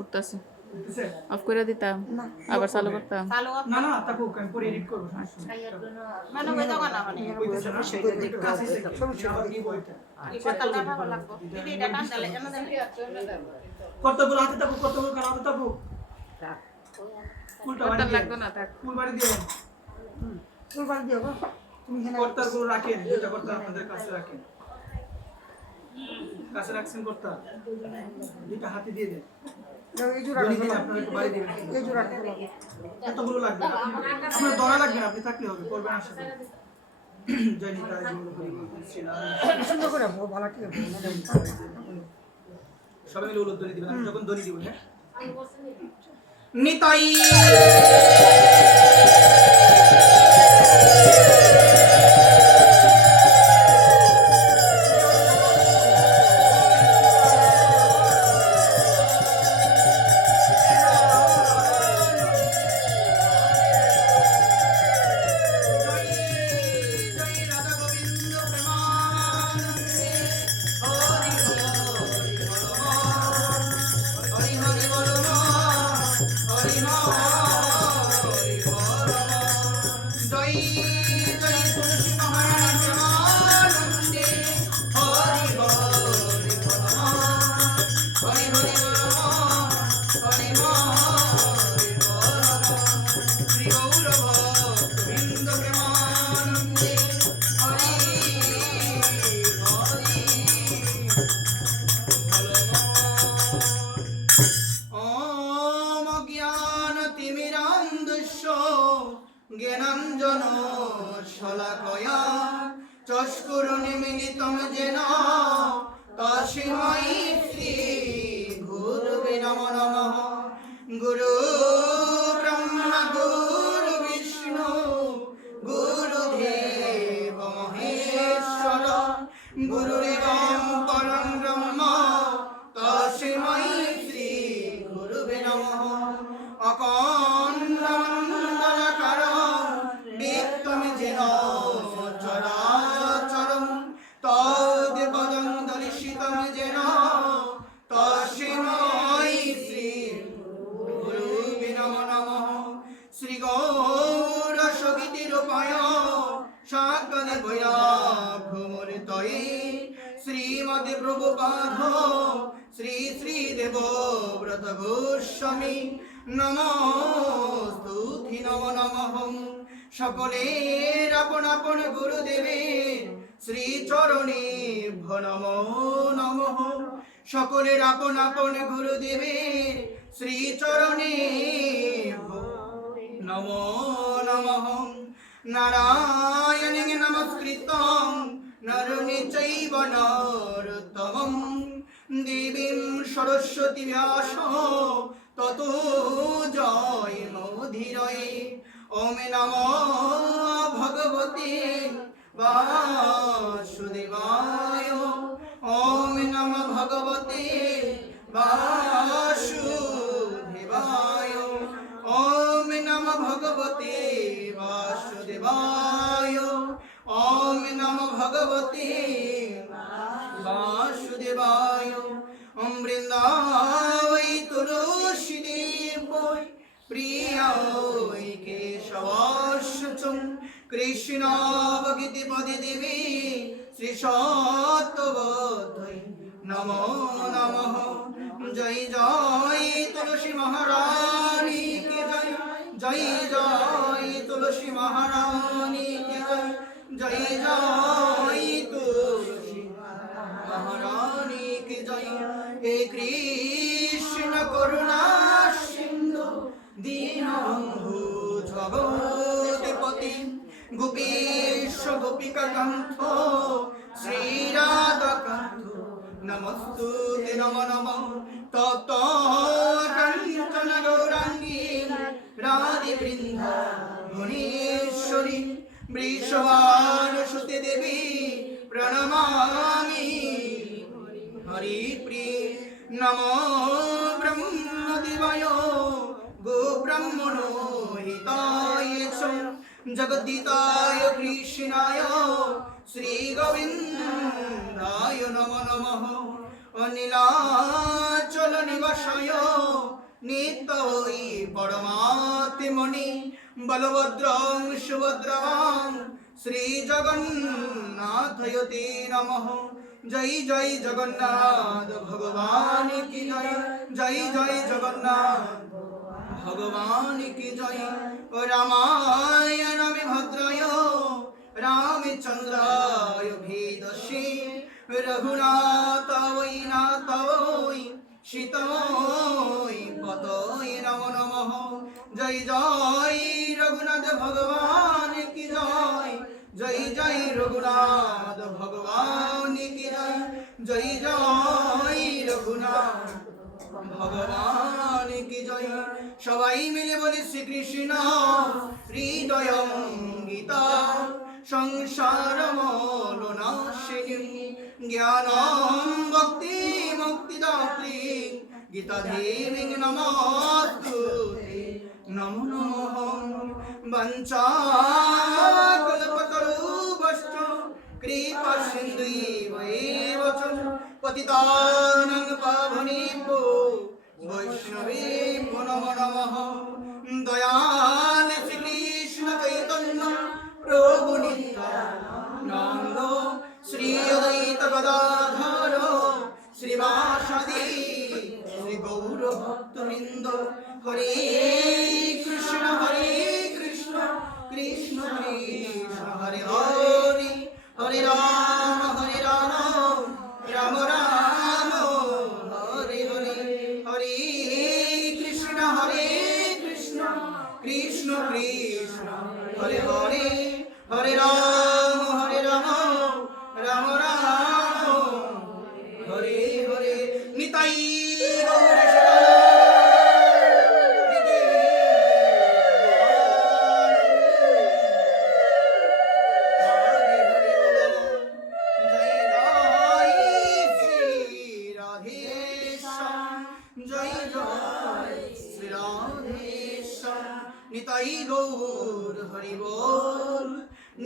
উঠতেছে অফ করে দিতাম আবার চালু করতাম না না তাকু আমি পরে এডিট করব মানে ওই জায়গা না মানে কইতেছ না কাছে কি বলতে পাতালটা ভালো লাগবে দিদি এটা টান দিলে এমন কতগুলো হাতে তাকু কতগুলো কার হাতে তাকু উল্টা বাড়ি লাগবে না থাক ফুল বাড়ি দিয়ে ফুল বাড়ি দিও গো তুমি এখানে কর্তাগুলো রাখেন দুটো কর্তা আপনাদের কাছে রাখেন কাছে রাখছেন কর্তা দুটো হাতে দিয়ে দেন এই জোড়া আপনারা একটু বাড়ি দিবেন এই জোড়া কতগুলো লাগবে আপনার দরা লাগবে না আপনি থাকলে হবে করবেন আশা জয় নিতাই গুলো করি সুন্দর করে ভালো ঠিক আছে সবাই মিলে উলুদ দড়ি দিবেন আমি যখন দড়ি দিব হ্যাঁ নিতাই জ্ঞানাঞ্জন শলাকয়া চস্ফুরণে মিলিতম যেন তস্मै শ্রী গুরুবে নমো নমঃ গুরু ব্রহ্মা গুরু বিষ্ণু গুরুদেব মহেশ্বর গুরুরেবং পরম ব্রহ্ম তস্मै শ্রী গুরুবে নমঃ শ্রীমদে প্রভুপাদ শ্রী শ্রী দেব ব্রত গোস্বামী নমস্তুতি নমো নমঃ সকলের আপন আপন গুরুদেবের শ্রী চরণে নমো নমঃ সকলের আপন আপন গুরুদেবের শ্রী চরণে নমো নমঃ নারায়ণং নমস্কৃত্যং নরং চৈব নরোত্তমং দেবীং সরস্বতী ব্যাসং ততো জয়মুদীরয়ে ওম নমো ভগবতে বাসুদেবায় ওম নমো ভগবতে বাসুদেবায় ওম নমো ভগবতে বাসুদেবায় ওম নমো ভগবতে বাসুদেবায় ওম বৃন্দাবৈ তুলসীদেবৈ প্রিয়ায় কেশবস্য কৃষ্ণ ভগতি পদে দেবী শ্রী সত্যবতৈ নমো নমঃ জয় জয় তুলসী মহারানী কি জয় জয় জয় তুলসী মহারানী কি জয় জয় জয় তুলসী মহারানী কি জয় হে কৃষ্ণ করুণা সিন্ধু দীনবন্ধু জগৎপতি গোপীশ গোপিকা কান্ত শ্রীরাধা কান্ত নমস্তুতে নমো নমঃ তপ্ত কাঞ্চন গৌরাঙ্গী রাধে বৃন্দাবনেশ্বরী বৃষভানুসুতে দেবী প্রণমামি হরিপ্রিয়ে নমো ব্রহ্মদেবায় গোব্রাহ্মণো হিতায় চ জগদ্দিতায় কৃষ্ণায় শ্রী গোবিন্দায় নমো নমঃ অনিলায় নিবাসায় নিত্যই পরমাত্মনি বলভদ্রং সুভদ্রং শ্রী জগন্নাথয়তে নমঃ। জয় জয় জগন্নাথ ভগবান কি জয়, জয় জয় জগন্নাথ ভগবান কি জয়। রামায় রামে ভদ্রায় রামচন্দ্রায় ভেদসে রঘুনাথায় নাথায় সীতায় পতয়ে নমো নমঃ। জয় জয় রঘুনাথ ভগবান কি জয়, জয় জয় রঘুনাথ ভগবান কি জয়, জয় জয় রঘুনাথ ভগবান কি জয়। সবাই মিলে বলি শ্রীকৃষ্ণ হৃদয় গীতা সংসার মলনাশিনী জ্ঞানম ভক্তি মুক্তিদাত্রী গীতা দেবী নমস্তুতে নমো নমঃ। বঞ্চাকল্পতরুভ্যশ্চ কৃপা সিন্ধুভ্যেব চ পতিতানাং পাবনেভ্যো বৈষ্ণবেভ্যো নমো নমঃ। দয়াল শ্রীকৃষ্ণ চৈতন্য প্রভু নিত্যানন্দ শ্রী অদ্বৈত গদাধর শ্রীবাসাদি শ্রী গৌর ভক্তবৃন্দ। হরে কৃষ্ণ কৃষ্ণ কৃষ্ণ হরে হরে, হরে রাম রাম রাম হরে হরে। হরে কৃষ্ণ কৃষ্ণ কৃষ্ণ হরে হরে, হরে রাম রাম রাম হরে হরে। নিতাই গৌর নিতাই গৌর হরি বল,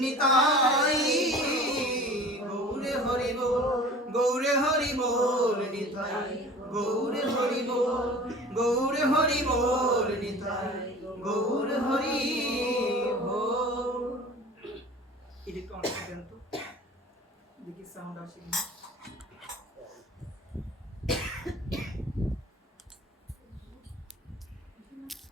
নিতাই গৌরে হরি বল, গৌরে হরি বল নিতাই গৌরে হরি বল, গৌরে হরি বল নিতাই গৌরে হরি বল। এদিকে অনেক দেখি সাউন্ড আসে।